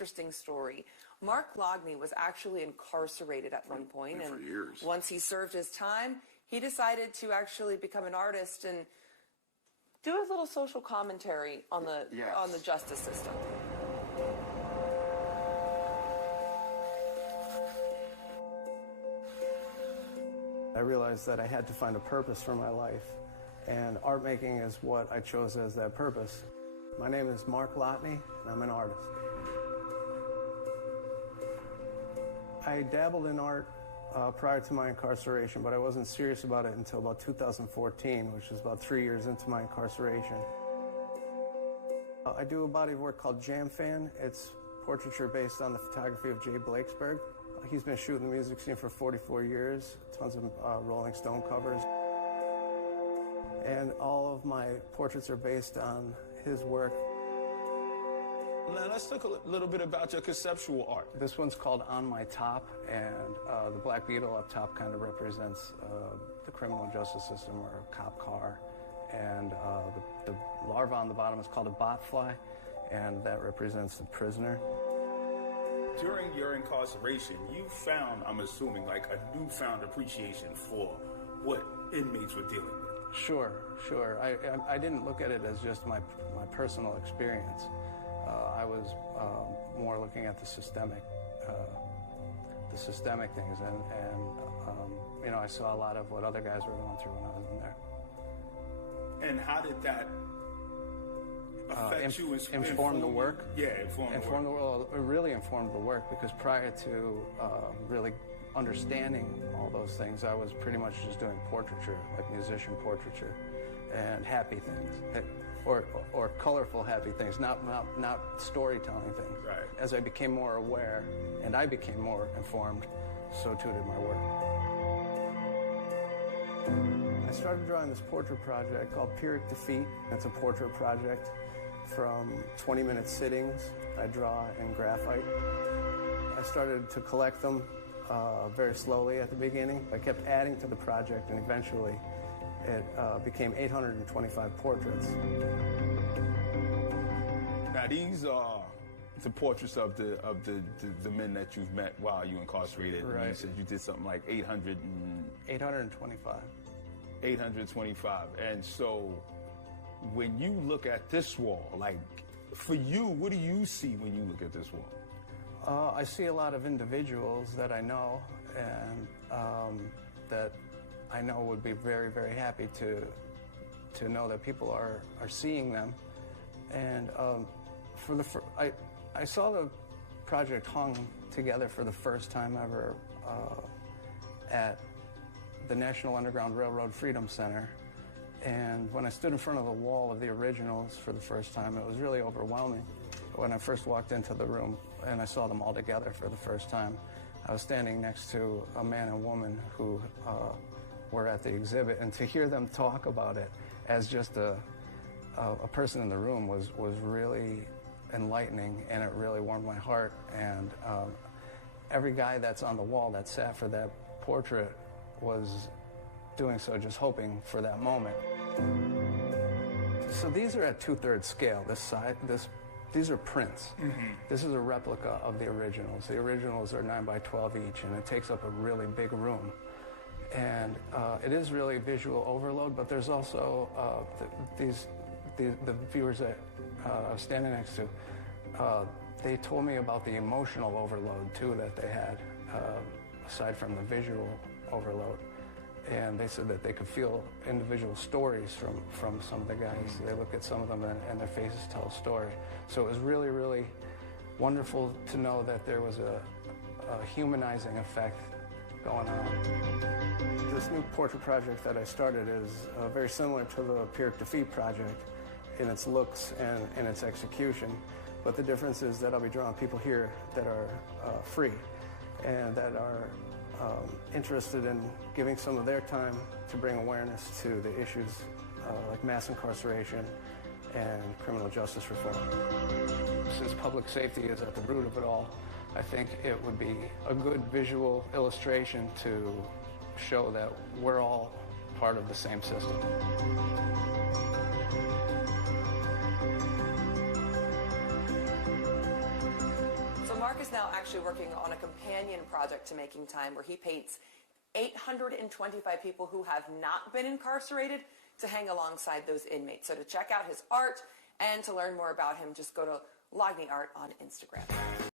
interesting story. Mark Loughney was actually incarcerated at one point, and for years. Once he served his time, he decided to actually become an artist and do a little social commentary on the justice system. I realized that I had to find a purpose for my life, and art making is what I chose as that purpose. My name is Mark Loughney, and I'm an artist. I dabbled in art prior to my incarceration, but I wasn't serious about it until about 2014, which is about 3 years into my incarceration. I do a body of work called Jam Fan. It's portraiture based on the photography of Jay Blakesberg. He's been shooting the music scene for 44 years, tons of Rolling Stone covers. And all of my portraits are based on his work. Now let's talk a little bit about your conceptual art. This one's called On My Top, and the black beetle up top kind of represents the criminal justice system, or a cop car. And the larva on the bottom is called a botfly, and that represents the prisoner. During your incarceration, you found, I'm assuming, like a newfound appreciation for what inmates were dealing with. Sure. I didn't look at it as just my personal experience. I was more looking at the systemic things, and I saw a lot of what other guys were going through when I was in there. And how did that affect you? Inform the work? Yeah, inform the work. Well, it really informed the work, because prior to really understanding all those things, I was pretty much just doing portraiture, like musician portraiture, and happy things, or colorful happy things, not storytelling things. Right. As I became more aware and I became more informed, so too did my work. I started drawing this portrait project called Pyrrhic Defeat. It's a portrait project from 20-minute sittings. I draw in graphite. I started to collect them very slowly at the beginning. I kept adding to the project, and eventually it became 825 portraits. Now these are the portraits of the men that you've met while you incarcerated. Right. You said you did something like 825. 825. And so when you look at this wall, like for you, what do you see when you look at this wall? I see a lot of individuals that I know, and that I know would be very, very happy to know that people are seeing them. And I saw the project hung together for the first time ever at the National Underground Railroad Freedom Center. And when I stood in front of the wall of the originals for the first time, it was really overwhelming. When I first walked into the room and I saw them all together for the first time, I was standing next to a man and woman who were at the exhibit, and to hear them talk about it as just a person in the room was really enlightening, and it really warmed my heart. And every guy that's on the wall that sat for that portrait was doing so just hoping for that moment. So these are at 2/3 scale. These are prints. Mm-hmm. This is a replica of the originals. The originals are 9 by 12 each, and it takes up a really big room. And it is really visual overload, but there's also the viewers that I was standing next to, they told me about the emotional overload too that they had, aside from the visual overload. And they said that they could feel individual stories from some of the guys. They look at some of them and their faces tell a story. So it was really, really wonderful to know that there was a humanizing effect going on. This new portrait project that I started is very similar to the Pyrrhic Defeat project in its looks and in its execution. But the difference is that I'll be drawing people here that are free and that are interested in giving some of their time to bring awareness to the issues like mass incarceration and criminal justice reform. Since public safety is at the root of it all, I think it would be a good visual illustration to show that we're all part of the same system. Mark is now actually working on a companion project to Making Time, where he paints 825 people who have not been incarcerated to hang alongside those inmates. So to check out his art and to learn more about him, just go to Loughney Art on Instagram.